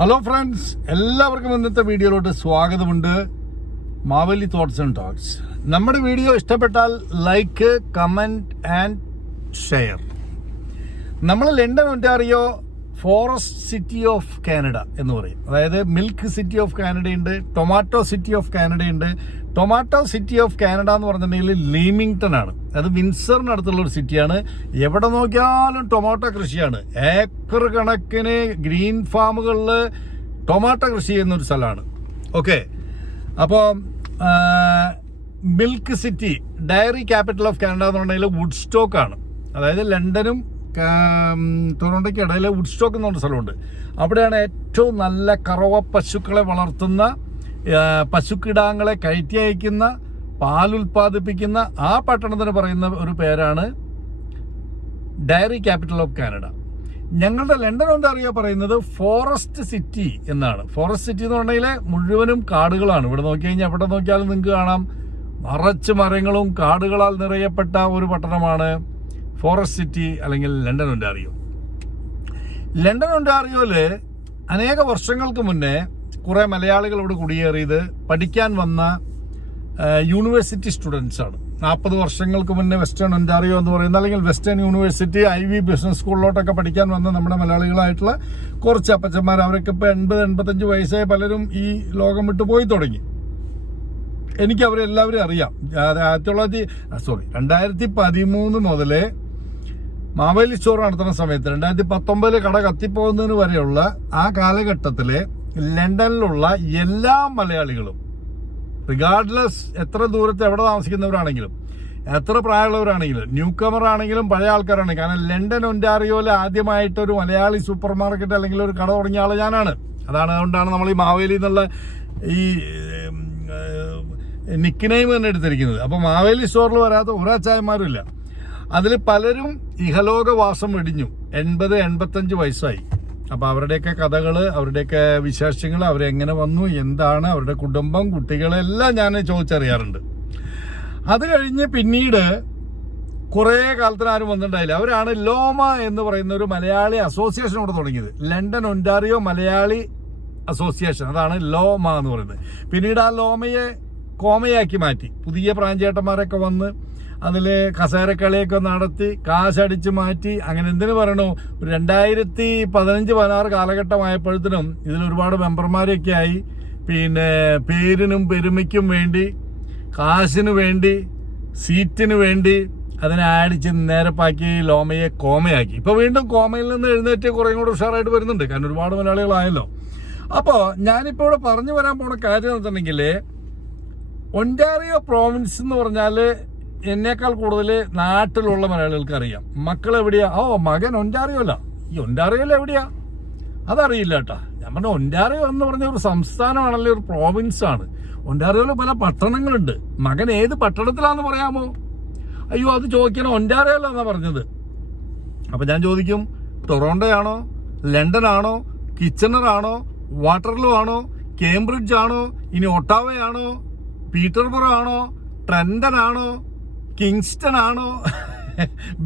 Hello friends എല്ലാവർക്കും ഇന്നത്തെ വീഡിയോയിലോട്ട് സ്വാഗതമുണ്ട്. മാവലി തോട്ട്സ് ആൻഡ് ടോക്സ് നമ്മുടെ വീഡിയോ ഇഷ്ടപ്പെട്ടാൽ ലൈക്ക് കമന്റ് ആൻഡ് ഷെയർ നമ്മൾ London Ontario forest city of Canada എന്ന് പറയും. അതായത് മിൽക്ക് സിറ്റി ഓഫ് കാനഡയുണ്ട് ടൊമാറ്റോ സിറ്റി ഓഫ് കാനഡയുണ്ട് ടൊമാറ്റോ സിറ്റി ഓഫ് കാനഡ എന്ന് പറഞ്ഞിട്ടുണ്ടെങ്കിൽ ലീമിങ്ടൺ ആണ്. അത് വിൻസറിനടുത്തുള്ള ഒരു സിറ്റിയാണ് എവിടെ നോക്കിയാലും ടൊമാറ്റോ കൃഷിയാണ്. ഏക്കർ കണക്കിന് ഗ്രീൻ ഫാമുകളിൽ ടൊമാറ്റോ കൃഷി ചെയ്യുന്ന ഒരു സ്ഥലമാണ്. ഓക്കെ അപ്പോൾ milk city dairy capital of Canada എന്ന് പറഞ്ഞാൽ വുഡ് സ്റ്റോക്ക് ആണ്. അതായത് ലണ്ടനും ടൊറോണ്ടോയ്ക്ക് ഇടയിൽ വുഡ് സ്റ്റോക്ക് എന്ന് പറഞ്ഞ സ്ഥലമുണ്ട്. അവിടെയാണ് ഏറ്റവും നല്ല കറവ പശുക്കളെ വളർത്തുന്ന പശുക്കിടാങ്ങളെ കയറ്റി അയക്കുന്ന പാലുൽപാദിപ്പിക്കുന്ന ആ പട്ടണത്തിന് പറയുന്ന ഒരു പേരാണ് ഡയറി ക്യാപിറ്റൽ ഓഫ് കാനഡ. ഞങ്ങളുടെ ലണ്ടൻ ഒന്റാറിയോ പറയുന്നത് ഫോറസ്റ്റ് സിറ്റി എന്നാണ്. ഫോറസ്റ്റ് സിറ്റി എന്ന് പറഞ്ഞാൽ മുഴുവനും കാടുകളാണ്. ഇവിടെ നോക്കി കഴിഞ്ഞാൽ എവിടെ നോക്കിയാലും നിങ്ങൾക്ക് കാണാം. നിറച്ച് മരങ്ങളും കാടുകളാൽ നിറയപ്പെട്ട ഒരു പട്ടണമാണ് ഫോറസ്റ്റ് സിറ്റി അല്ലെങ്കിൽ ലണ്ടൻ ഒന്റാറിയോ ലണ്ടൻ ഒന്റാറിയോയിൽ അനേക വർഷങ്ങൾക്ക് മുന്നേ കുറെ മലയാളികളോട് കുടിയേറിയത് പഠിക്കാൻ വന്ന യൂണിവേഴ്സിറ്റി സ്റ്റുഡൻസ് ആണ്. നാൽപ്പത് വർഷങ്ങൾക്ക് മുന്നേ വെസ്റ്റേൺ ഒന്റാറിയോ എന്ന് പറയുന്ന അല്ലെങ്കിൽ Western University Ivey business സ്കൂളിലോട്ടൊക്കെ പഠിക്കാൻ വന്ന നമ്മുടെ മലയാളികളായിട്ടുള്ള കുറച്ച് അപ്പച്ചന്മാർ. അവരൊക്കെ ഇപ്പോൾ എൺപത് എൺപത്തഞ്ച് വയസ്സായ പലരും ഈ ലോകം വിട്ടു പോയി തുടങ്ങി. എനിക്ക് അവരെല്ലാവരും അറിയാം. ആയിരത്തി തൊള്ളായിരത്തി സോറി രണ്ടായിരത്തി പതിമൂന്ന് മുതലേ മാവേലി സ്റ്റോർ നടത്തുന്ന സമയത്ത് രണ്ടായിരത്തി പത്തൊമ്പതിൽ കട കത്തിപ്പോകുന്നതിന് വരെയുള്ള ആ കാലഘട്ടത്തിൽ ലണ്ടനിലുള്ള എല്ലാ മലയാളികളും റിഗാർഡ്ലെസ് എത്ര ദൂരത്ത് എവിടെ താമസിക്കുന്നവരാണെങ്കിലും എത്ര പ്രായമുള്ളവരാണെങ്കിലും ന്യൂ കമർ ആണെങ്കിലും പഴയ ആൾക്കാരാണെങ്കിലും കാരണം ലണ്ടൻ ഒന്റാറിയോയിൽ ആദ്യമായിട്ട് ഒരു മലയാളി സൂപ്പർ മാർക്കറ്റ് അല്ലെങ്കിൽ ഒരു കട തുടങ്ങിയ ആൾ ഞാനാണ്. അതാണ് അതുകൊണ്ടാണ് നമ്മൾ ഈ മാവേലി എന്നുള്ള ഈ നിക്കിനെയിം തന്നെ എടുത്തിരിക്കുന്നത്. അപ്പൊ മാവേലി സ്റ്റോറിൽ വരാത്ത ഒരാച്ചായന്മാരും ഇല്ല അതിൽ പലരും ഇഹലോകവാസം വെടിഞ്ഞു എൺപത് എൺപത്തഞ്ച് വയസ്സായി. അപ്പൊ അവരുടെയൊക്കെ കഥകൾ അവരുടെയൊക്കെ വിശേഷങ്ങൾ അവരെങ്ങനെ വന്നു എന്താണ് അവരുടെ കുടുംബം കുട്ടികളെല്ലാം ഞാൻ ചോദിച്ചറിയാറുണ്ട്. അത് കഴിഞ്ഞ് പിന്നീട് കുറേ കാലത്തിന് ആരും വന്നിട്ടുണ്ടായില്ല. അവരാണ് ലോമ എന്ന് പറയുന്ന ഒരു മലയാളി അസോസിയേഷൻ ഇവിടെ തുടങ്ങിയത്. ലണ്ടൻ ഒന്റാറിയോ മലയാളി അസോസിയേഷൻ അതാണ് ലോമ എന്ന് പറയുന്നത്. പിന്നീട് ആ ലോമയെ കോമയാക്കി മാറ്റി. പുതിയ പ്രാഞ്ചേട്ടന്മാരൊക്കെ വന്ന് അതിൽ കസേരക്കളിയൊക്കെ നടത്തി കാശടിച്ച് മാറ്റി. അങ്ങനെ എന്തിനു പറയണു? ഒരു രണ്ടായിരത്തി പതിനഞ്ച് പതിനാറ് കാലഘട്ടമായപ്പോഴത്തേനും ഇതിൽ ഒരുപാട് മെമ്പർമാരൊക്കെ ആയി. പിന്നെ പേരിനും പെരുമയ്ക്കും വേണ്ടി കാശിന് വേണ്ടി സീറ്റിന് വേണ്ടി അതിനെ ആടിച്ച് നേരപ്പാക്കി ലോമയെ കോമയാക്കി. ഇപ്പൊ വീണ്ടും കോമയിൽ നിന്ന് എഴുന്നേറ്റ് കുറേ കൂടെ ഉഷാറായിട്ട് വരുന്നുണ്ട്. കാരണം ഒരുപാട് മലയാളികളായല്ലോ. അപ്പോൾ ഞാനിപ്പോൾ ഇവിടെ പറഞ്ഞു വരാൻ പോണ കാര്യം എന്ന് വെച്ചിട്ടുണ്ടെങ്കിൽ ഒന്റാറിയോ പ്രോവിൻസ് എന്ന് പറഞ്ഞാൽ എന്നേക്കാൾ കൂടുതൽ നാട്ടിലുള്ള മലയാളികൾക്ക് അറിയാം. മക്കൾ എവിടെയാ? ഓ മകൻ ഒന്റാറിയോ അല്ല ഈ ഒന്റാറിയോല്ല എവിടെയാ? അതറിയില്ല കേട്ടാ. ഞാൻ പറഞ്ഞ ഒന്റാറിയോ എന്ന് പറഞ്ഞ ഒരു സംസ്ഥാനമാണല്ലേ ഒരു പ്രോവിൻസ് ആണ്. ഒന്റാറിയോയിൽ പല പട്ടണങ്ങളുണ്ട്. മകൻ ഏത് പട്ടണത്തിലാന്ന് പറയാമോ? അയ്യോ അത് ചോദിക്കണം ഒന്റാറിയോയിലാന്നാ പറഞ്ഞത്. അപ്പൊ ഞാൻ ചോദിക്കും ടൊറോണ്ടോ ആണോ ലണ്ടൻ ആണോ കിച്ചണർ ആണോ വാട്ടർലോ ആണോ? കേംബ്രിഡ്ജ് ആണോ? ഇനി ഒട്ടാവയാണോ? പീറ്റർബറോ ആണോ? ട്രെൻഡൻ ആണോ കിങ്സ്റ്റൺ ആണോ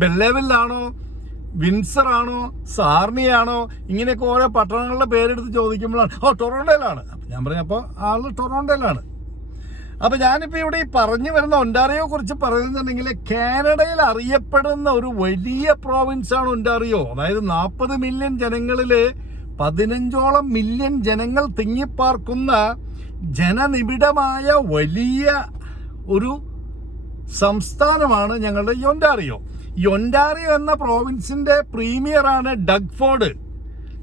ബെല്ലേവില്ലാണോ? വിൻസർ ആണോ സാർണി ആണോ ഇങ്ങനെയൊക്കെ ഓരോ പട്ടണങ്ങളുടെ പേരെടുത്ത് ചോദിക്കുമ്പോഴാണ്. ഓ ടൊറോണ്ടോയിലാണ്. അപ്പം ഞാൻ പറഞ്ഞു അപ്പോൾ ആൾ ടൊറോണ്ടോയിലാണ്. അപ്പം ഞാനിപ്പോൾ ഇവിടെ ഈ പറഞ്ഞു വരുന്ന ഒന്റാറിയോ കുറിച്ച് പറയുന്നുണ്ടെങ്കിൽ കാനഡയിൽ അറിയപ്പെടുന്ന ഒരു വലിയ പ്രോവിൻസ് ആണ് ഒന്റാറിയോ അതായത് നാൽപ്പത് മില്യൺ ജനങ്ങളിൽ പതിനഞ്ചോളം മില്യൺ ജനങ്ങൾ തിങ്ങിപ്പാർക്കുന്ന ജനനിബിഡമായ വലിയ ഒരു സംസ്ഥാനമാണ് ഞങ്ങളുടെ യൊൻഡാറിയോ യൊൻഡാറിയോ എന്ന പ്രോവിൻസിന്റെ പ്രീമിയറാണ് ഡഗ്ഫോർഡ്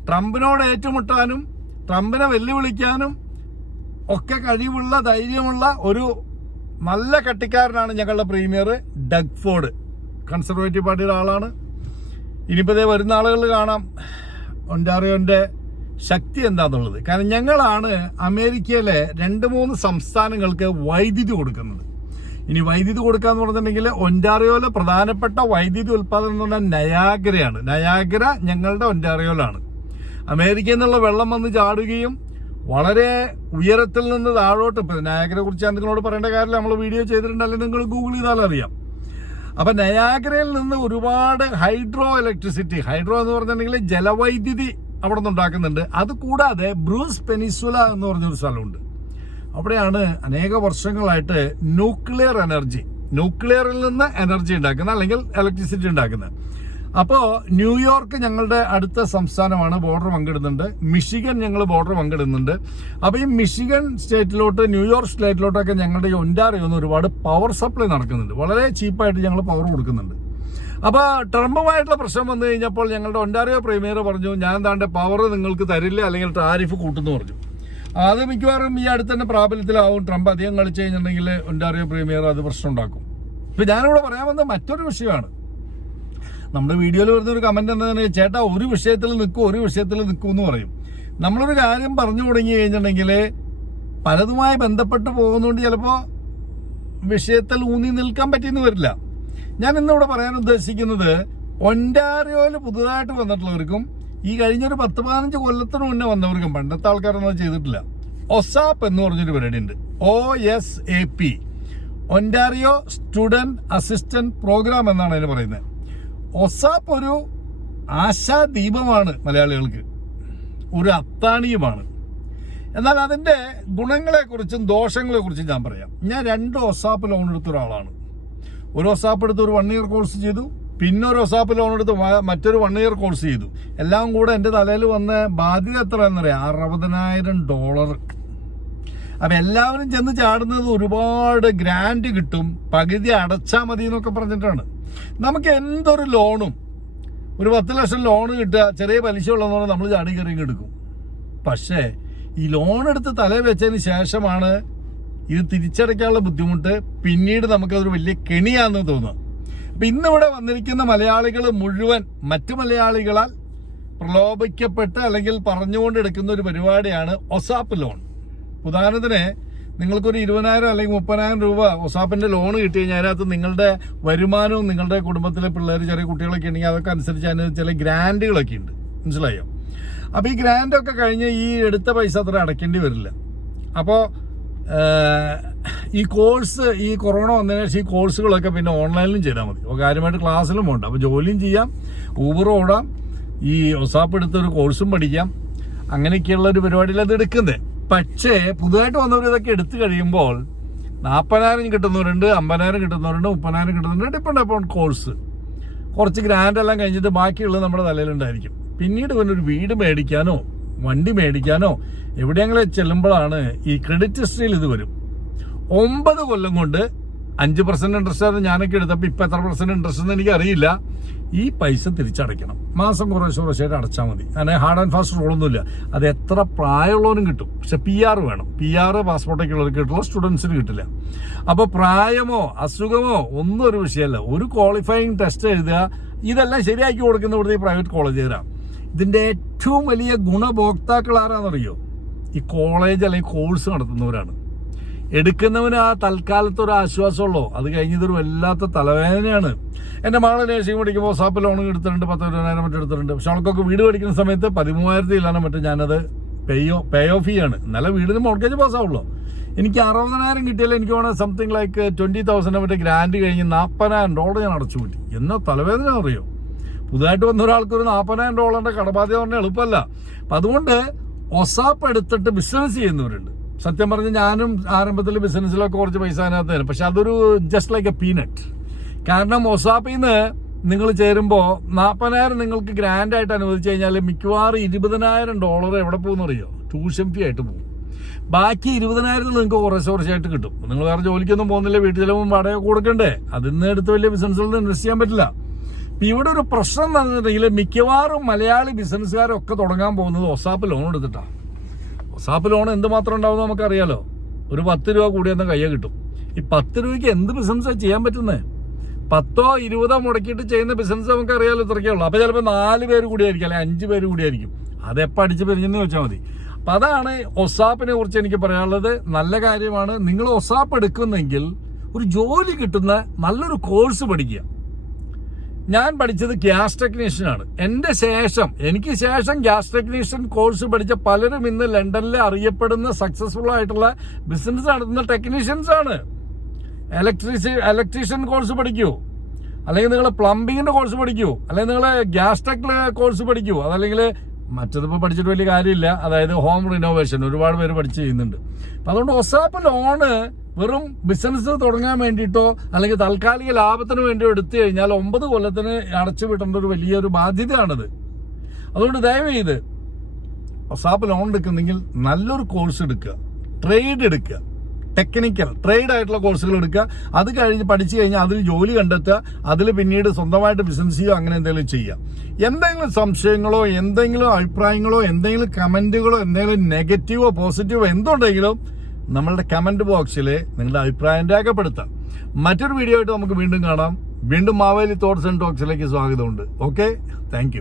ട്രംപിനോട് ഏറ്റുമുട്ടാനും ട്രംപിനെ വെല്ലുവിളിക്കാനും ഒക്കെ കഴിവുള്ള ധൈര്യമുള്ള ഒരു നല്ല കട്ടിക്കാരനാണ് ഞങ്ങളുടെ പ്രീമിയർ ഡഗ്ഫോർഡ് കൺസർവേറ്റീവ് പാർട്ടിയുടെ ആളാണ്. ഇനിയിപ്പോൾ വരുന്ന ആളുകൾ കാണാം. ഒൻഡാറിയോന്റെ ശക്തി എന്താണെന്നുള്ളത് കാരണം ഞങ്ങളാണ് അമേരിക്കയിലെ രണ്ട് മൂന്ന് സംസ്ഥാനങ്ങൾക്ക് വൈദ്യുതി കൊടുക്കുന്നത്. ഇനി വൈദ്യുതി കൊടുക്കാന്ന് പറഞ്ഞിട്ടുണ്ടെങ്കിൽ ഒന്റാറിയോയിലെ പ്രധാനപ്പെട്ട വൈദ്യുതി ഉൽപ്പാദനം എന്ന് പറഞ്ഞാൽ നയാഗ്രയാണ്. നയാഗ്ര ഞങ്ങളുടെ ഒന്റാറിയോയിലാണ്. അമേരിക്കയിൽ നിന്നുള്ള വെള്ളം വന്ന് ചാടുകയും വളരെ ഉയരത്തിൽ നിന്ന് താഴോട്ട് ഇപ്പം നയാഗ്രയെ കുറിച്ച് നിങ്ങളോട് പറയേണ്ട കാര്യമില്ല നമ്മൾ വീഡിയോ ചെയ്തിട്ടുണ്ട് അല്ലെങ്കിൽ നിങ്ങൾ ഗൂഗിൾ ചെയ്താൽ അറിയാം. അപ്പം നയാഗ്രയിൽ നിന്ന് ഒരുപാട് ഹൈഡ്രോ ഇലക്ട്രിസിറ്റി ഹൈഡ്രോ എന്ന് പറഞ്ഞിട്ടുണ്ടെങ്കിൽ ജലവൈദ്യുതി അവിടെ നിന്ന് ഉണ്ടാക്കുന്നുണ്ട്. അത് കൂടാതെ ബ്രൂസ് പെനിസുല എന്ന് പറഞ്ഞൊരു സ്ഥലമുണ്ട്. അവിടെയാണ് അനേക വർഷങ്ങളായിട്ട് ന്യൂക്ലിയർ എനർജി ന്യൂക്ലിയറിൽ നിന്ന് എനർജി ഉണ്ടാക്കുന്ന അല്ലെങ്കിൽ ഇലക്ട്രിസിറ്റി ഉണ്ടാക്കുന്നത്. അപ്പോൾ ന്യൂയോർക്ക് ഞങ്ങളുടെ അടുത്ത സംസ്ഥാനമാണ് ബോർഡർ പങ്കിടുന്നുണ്ട്. മിഷിഗൻ ഞങ്ങൾ ബോർഡർ പങ്കിടുന്നുണ്ട്. അപ്പോൾ ഈ മിഷിഗൻ സ്റ്റേറ്റിലോട്ട് ന്യൂയോർക്ക് സ്റ്റേറ്റിലോട്ടൊക്കെ ഞങ്ങളുടെ ഈ ഒന്റാറിയോ നിന്ന് ഒരുപാട് പവർ സപ്ലൈ നടക്കുന്നുണ്ട്. വളരെ ചീപ്പായിട്ട് ഞങ്ങൾ പവർ കൊടുക്കുന്നുണ്ട്. അപ്പോൾ ട്രംപുമായിട്ടുള്ള പ്രശ്നം വന്നു കഴിഞ്ഞപ്പോൾ ഞങ്ങളുടെ ഒൻഡാറിയോ പ്രീമിയർ പറഞ്ഞു ഞാൻ താണ്ടെ പവർ നിങ്ങൾക്ക് തരില്ല അല്ലെങ്കിൽ ടാരിഫ് കൂട്ടുന്നു പറഞ്ഞു. അത് മിക്കവാറും ഈ അടുത്ത് തന്നെ പ്രാബല്യത്തിലാവും. ട്രംപ് അധികം കളിച്ചു കഴിഞ്ഞിട്ടുണ്ടെങ്കിൽ ഒണ്ടാറിയോ പ്രീമിയർ അത് പ്രശ്നം ഉണ്ടാക്കും. ഇപ്പൊ ഞാനിവിടെ പറയാൻ വന്ന മറ്റൊരു വിഷയമാണ്. നമ്മുടെ വീഡിയോയിൽ വരുന്ന ഒരു കമന്റ് എന്താണ് ചേട്ടാ ഒരു വിഷയത്തിൽ നിൽക്കും ഒരു വിഷയത്തിൽ നിൽക്കും എന്ന് പറയും. നമ്മളൊരു കാര്യം പറഞ്ഞു തുടങ്ങി കഴിഞ്ഞിട്ടുണ്ടെങ്കിൽ പലതുമായി ബന്ധപ്പെട്ട് പോകുന്നതുകൊണ്ട് ചിലപ്പോൾ വിഷയത്തിൽ ഊന്നി നിൽക്കാൻ പറ്റിയെന്ന് വരില്ല. ഞാൻ ഇന്നിവിടെ പറയാൻ ഉദ്ദേശിക്കുന്നത് ഒന്റാറിയോയിൽ പുതുതായിട്ട് വന്നിട്ടുള്ളവർക്കും ഈ കഴിഞ്ഞൊരു പത്ത് പതിനഞ്ച് കൊല്ലത്തിന് മുന്നേ വന്നവർക്കും പണ്ടത്തെ ആൾക്കാരൊന്നും ചെയ്തിട്ടില്ല. ഒസാപ്പ് എന്ന് പറഞ്ഞൊരു പരിപാടി ഉണ്ട് O S A P Ontario student assistant program എന്നാണ് അതിന് പറയുന്നത്. ഒസാപ്പ് ഒരു ആശാദീപമാണ് മലയാളികൾക്ക്. ഒരു അത്താണിയുമാണ്. എന്നാൽ അതിന്റെ ഗുണങ്ങളെക്കുറിച്ചും ദോഷങ്ങളെക്കുറിച്ചും ഞാൻ പറയാം. ഞാൻ രണ്ട് ഒസാപ്പ് ലോൺ എടുത്ത ഒരാളാണ്. ഒരു ഒസാപ്പ് എടുത്ത് ഒരു വൺ ഇയർ കോഴ്സ് ചെയ്തു. പിന്നെ ഒരു ഒസാപ്പ് ലോൺ എടുത്ത് മറ്റൊരു വൺ ഇയർ കോഴ്സ് ചെയ്തു. എല്ലാം കൂടെ എന്റെ തലയിൽ വന്ന ബാധ്യത എത്ര എന്നറിയാം അറുപതിനായിരം ഡോളർ അപ്പൊ എല്ലാവരും ചെന്ന് ചാടുന്നത് ഒരുപാട് ഗ്രാൻഡ് കിട്ടും പകുതി അടച്ചാൽ മതി എന്നൊക്കെ പറഞ്ഞിട്ടാണ്. നമുക്ക് എന്തൊരു ലോണും ഒരു പത്ത് ലക്ഷം ലോൺ കിട്ടുക ചെറിയ പലിശ ഉള്ളതെന്ന് പറഞ്ഞാൽ നമ്മൾ ചാടി കയറി എടുക്കും. പക്ഷേ ഈ ലോൺ എടുത്ത് തല വെച്ചതിന് ശേഷമാണ് ഇത് തിരിച്ചടയ്ക്കാനുള്ള ബുദ്ധിമുട്ട്. പിന്നീട് നമുക്കതൊരു വലിയ കെണിയാന്ന് തോന്നുക. അപ്പൊ ഇന്നിവിടെ വന്നിരിക്കുന്ന മലയാളികൾ മുഴുവൻ മറ്റു മലയാളികളാൽ പ്രലോഭിക്കപ്പെട്ട് അല്ലെങ്കിൽ പറഞ്ഞുകൊണ്ട് എടുക്കുന്ന ഒരു പരിപാടിയാണ് ഒസാപ്പ് ലോൺ. ഉദാഹരണത്തിന് നിങ്ങൾക്കൊരു ഇരുപതിനായിരം അല്ലെങ്കിൽ മുപ്പതിനായിരം രൂപ ഒസാപ്പിന്റെ ലോൺ കിട്ടി കഴിഞ്ഞാൽ അതിനകത്ത് നിങ്ങളുടെ വരുമാനവും നിങ്ങളുടെ കുടുംബത്തിലെ പിള്ളേർ ചെറിയ കുട്ടികളൊക്കെ ഉണ്ടെങ്കിൽ അതൊക്കെ അനുസരിച്ച് അതിന് ചില ഗ്രാൻഡുകളൊക്കെ ഉണ്ട്. മനസ്സിലായോ? അപ്പോൾ ഈ ഗ്രാൻഡൊക്കെ കഴിഞ്ഞ് ഈ എടുത്ത പൈസ അത്ര അടയ്ക്കേണ്ടി വരില്ല. അപ്പോൾ ഈ കോഴ്സ് ഈ കൊറോണ വന്നതിന് ശേഷം ഈ കോഴ്സുകളൊക്കെ പിന്നെ ഓൺലൈനിലും ചെയ്താൽ മതി. അപ്പോൾ കാര്യമായിട്ട് ക്ലാസ്സിലും പോകണ്ട. അപ്പോൾ ജോലിയും ചെയ്യാം ഊബർ ഓടാം ഈ ഒസാപ്പ് എടുത്ത ഒരു കോഴ്സും പഠിക്കാം. അങ്ങനെയൊക്കെയുള്ള ഒരു പരിപാടിയിൽ അത് എടുക്കുന്നത്. പക്ഷേ പുതുതായിട്ട് വന്നവർ ഇതൊക്കെ എടുത്തു കഴിയുമ്പോൾ നാൽപ്പതിനായിരം കിട്ടുന്നവരുണ്ട് അമ്പതിനായിരം കിട്ടുന്നവരുണ്ട് മുപ്പതിനായിരം കിട്ടുന്നവരുണ്ട്. ഡിപ്പെൻഡ് അപ്പോൺ കോഴ്സ് കുറച്ച് ഗ്രാൻഡെല്ലാം കഴിഞ്ഞിട്ട് ബാക്കിയുള്ളത് നമ്മുടെ തലയിലുണ്ടായിരിക്കും. പിന്നീട് പിന്നെ ഒരു വീട് മേടിക്കാനോ വണ്ടി മേടിക്കാനോ എവിടെയെങ്കിലും ചെല്ലുമ്പോഴാണ് ഈ ക്രെഡിറ്റ് ഹിസ്റ്ററിയിൽ ഇത് വരും. ഒമ്പത് കൊല്ലം കൊണ്ട് അഞ്ച് പെർസെന്റ് ഇൻട്രസ്റ്റ് ആയിരുന്നു ഞാനൊക്കെ എടുത്തപ്പോൾ ഇപ്പം എത്ര പെർസെന്റ് ഇൻട്രസ്റ്റ് എന്ന് എനിക്ക് അറിയില്ല ഈ പൈസ തിരിച്ചടയ്ക്കണം. മാസം കുറേശ്ശെ കുറേശ്ശായിട്ട് അടച്ചാൽ മതി. അങ്ങനെ ഹാർഡ് ആൻഡ് ഫാസ്റ്റ് റോളൊന്നുമില്ല അത് എത്ര പ്രായമുള്ളവനും കിട്ടും. പക്ഷെ പി ആർ വേണം. പി ആർ പാസ്പോർട്ടൊക്കെ ഉള്ളവർക്ക് കിട്ടുള്ളൂ സ്റ്റുഡൻസിന് കിട്ടില്ല. അപ്പോൾ പ്രായമോ അസുഖമോ ഒന്നും ഒരു വിഷയമല്ല. ഒരു ക്വാളിഫയിങ് ടെസ്റ്റ് എഴുതുക. ഇതെല്ലാം ശരിയാക്കി കൊടുക്കുന്ന ഇവിടുത്തെ ഈ പ്രൈവറ്റ് കോളേജുകാരാണ് ഇതിന്റെ ഏറ്റവും വലിയ ഗുണഭോക്താക്കൾ ആരാണെന്നറിയോ ഈ കോളേജ് അല്ലെങ്കിൽ കോഴ്സ് നടത്തുന്നവരാണ്. എടുക്കുന്നവന് ആ തൽക്കാലത്ത് ഒരു ആശ്വാസമുള്ളൂ? അത് കഴിഞ്ഞതൊരു വല്ലാത്ത തലവേദനയാണ്. എന്റെ മകളെ നേഴ്സിംഗ് പഠിക്കുമ്പോൾ സാപ്പ് ലോൺ എടുത്തിട്ടുണ്ട് പത്ത് ഇരുപതിനായിരം മറ്റും എടുത്തിട്ടുണ്ട്. പക്ഷെ അവൾക്കൊക്കെ വീട് പഠിക്കുന്ന സമയത്ത് പതിമൂവായിരത്തി ഇല്ലാതെ മറ്റും ഞാനത് പേയോ പേ ഓഫ് ചെയ്യാണ്. എന്നാലും വീടിന് മോർഗേജ് പാസ്സാവുള്ളൂ എനിക്ക് അറുപതിനായിരം കിട്ടിയാൽ എനിക്ക് വേണേൽ സംതിങ് ലൈക്ക് ട്വന്റി തൗസൻഡ് മറ്റേ ഗ്രാൻഡ് കഴിഞ്ഞ് നാൽപ്പതിനായിരം ഡോളർ ഞാൻ അടച്ചു കൂട്ടി എന്നാ തലവേദന അറിയോ? പുതുതായിട്ട് വന്ന ഒരാൾക്ക് ഒരു നാൽപ്പതിനായിരം ഡോളറിന്റെ കടബാധ്യത പറഞ്ഞാൽ എളുപ്പമല്ല. അപ്പം അതുകൊണ്ട് ഒസാപ്പ് എടുത്തിട്ട് ബിസിനസ് ചെയ്യുന്നവരുണ്ട്. സത്യം പറഞ്ഞ് ഞാനും ആരംഭത്തിൽ ബിസിനസ്സിലൊക്കെ കുറച്ച് പൈസ അതിനകത്ത് തരും. പക്ഷെ അതൊരു ജസ്റ്റ് ലൈക്ക് എ പീനട്ട് കാരണം ഒസാപ്പിൽ നിന്ന് നിങ്ങൾ ചേരുമ്പോൾ നാൽപ്പതിനായിരം നിങ്ങൾക്ക് ഗ്രാൻഡ് ആയിട്ട് അനുവദിച്ചു കഴിഞ്ഞാൽ മിക്കവാറും ഇരുപതിനായിരം ഡോളർ എവിടെ പോകുന്ന അറിയോ ട്യൂഷൻ ഫീ ആയിട്ട് പോകും. ബാക്കി ഇരുപതിനായിരത്തിൽ നിങ്ങൾക്ക് കുറേശ്ശെ കുറച്ചായിട്ട് കിട്ടും. നിങ്ങൾ വേറെ ജോലിക്കൊന്നും പോകുന്നില്ല വീട്ടിൽ ചിലവും വാടക കൊടുക്കണ്ടേ? അതിന്ന് എടുത്ത് വലിയ ബിസിനസ്സുകളിൽ ഇൻവെസ്റ്റ് ചെയ്യാൻ പറ്റില്ല. ഇവിടെ ഒരു പ്രശ്നം എന്ന് പറഞ്ഞിട്ടുണ്ടെങ്കിൽ മിക്കവാറും മലയാളി ബിസിനസ്സുകാരൊക്കെ തുടങ്ങാൻ പോകുന്നത് ഒസാപ്പ് ലോൺ എടുത്തിട്ടാണ് ഒസാപ്പ് ലോൺ എന്തുമാത്രം ഉണ്ടാവും നമുക്കറിയാലോ. ഒരു പത്ത് രൂപ കൂടി എന്ന കയ്യെ കിട്ടും. ഈ പത്ത് രൂപയ്ക്ക് എന്ത് ബിസിനസ്സാണ് ചെയ്യാൻ പറ്റുന്നത് പത്തോ ഇരുപതോ മുടക്കിയിട്ട് ചെയ്യുന്ന ബിസിനസ് നമുക്ക് അറിയാലോ ഇത്രയ്ക്കേ ഉള്ളൂ. അപ്പോൾ ചിലപ്പോൾ നാല് പേര് കൂടിയായിരിക്കും അല്ലെങ്കിൽ അഞ്ച് പേര് കൂടിയായിരിക്കും അതെപ്പോൾ അടിച്ച് പിരിഞ്ഞെന്ന് ചോദിച്ചാൽ മതി. അപ്പം അതാണ് ഒസാപ്പിനെ കുറിച്ച് എനിക്ക് പറയാനുള്ളത്. നല്ല കാര്യമാണ്. നിങ്ങൾ ഒസാപ്പ് എടുക്കുന്നെങ്കിൽ ഒരു ജോലി കിട്ടുന്ന നല്ലൊരു കോഴ്സ് പഠിക്കുക. ഞാൻ പഠിച്ചത് ഗ്യാസ് ടെക്നീഷ്യനാണ് എന്റെ ശേഷം എനിക്ക് ശേഷം ഗ്യാസ് ടെക്നീഷ്യൻ കോഴ്സ് പഠിച്ച പലരും ഇന്ന് ലണ്ടനിലെ അറിയപ്പെടുന്ന സക്സസ്ഫുൾ ആയിട്ടുള്ള ബിസിനസ് നടത്തുന്ന ടെക്നീഷ്യൻസ് ആണ്. ഇലക്ട്രിസി ഇലക്ട്രീഷ്യൻ കോഴ്സ് പഠിക്കൂ. അല്ലെങ്കിൽ നിങ്ങൾ പ്ലംബിങ്ങിന്റെ കോഴ്സ് പഠിക്കൂ. അല്ലെങ്കിൽ നിങ്ങൾ ഗ്യാസ് ടെക് കോഴ്സ് പഠിക്കൂ. അതല്ലെങ്കിൽ മറ്റതിപ്പോൾ പഠിച്ചിട്ട് വലിയ കാര്യമില്ല. അതായത് ഹോം റിനോവേഷൻ ഒരുപാട് പേര് പഠിച്ച് ചെയ്യുന്നുണ്ട്. അപ്പം അതുകൊണ്ട് ഒസാപ്പ് ലോണ് വെറും ബിസിനസ് തുടങ്ങാൻ വേണ്ടിയിട്ടോ അല്ലെങ്കിൽ താൽക്കാലിക ലാഭത്തിന് വേണ്ടിയോ എടുത്തു കഴിഞ്ഞാൽ ഒമ്പത് കൊല്ലത്തിന് അടച്ചു വിട്ടേണ്ട ഒരു വലിയൊരു ബാധ്യതയാണിത്. അതുകൊണ്ട് ദയവ് ചെയ്ത് വസാപ്പ് ലോൺ എടുക്കുന്നെങ്കിൽ നല്ലൊരു കോഴ്സ് എടുക്കുക. ട്രേഡ് എടുക്കുക. ടെക്നിക്കൽ ട്രേഡ് ആയിട്ടുള്ള കോഴ്സുകൾ എടുക്കുക. അത് കഴിഞ്ഞ് പഠിച്ചു കഴിഞ്ഞാൽ അതിൽ ജോലി കണ്ടെത്തുക. അതിൽ പിന്നീട് സ്വന്തമായിട്ട് ബിസിനസ് ചെയ്യുക അങ്ങനെ എന്തെങ്കിലും ചെയ്യുക. എന്തെങ്കിലും സംശയങ്ങളോ എന്തെങ്കിലും അഭിപ്രായങ്ങളോ എന്തെങ്കിലും കമന്റുകളോ എന്തെങ്കിലും നെഗറ്റീവോ പോസിറ്റീവോ എന്തുണ്ടെങ്കിലും നമ്മളുടെ കമന്റ് ബോക്സിൽ നിങ്ങളുടെ അഭിപ്രായം രേഖപ്പെടുത്താം. മറ്റൊരു വീഡിയോ ആയിട്ട് നമുക്ക് വീണ്ടും കാണാം. വീണ്ടും മാവേലി തോട്ട്സ് ആൻഡ് ടോക്സിലേക്ക് സ്വാഗതമുണ്ട്. Okay thank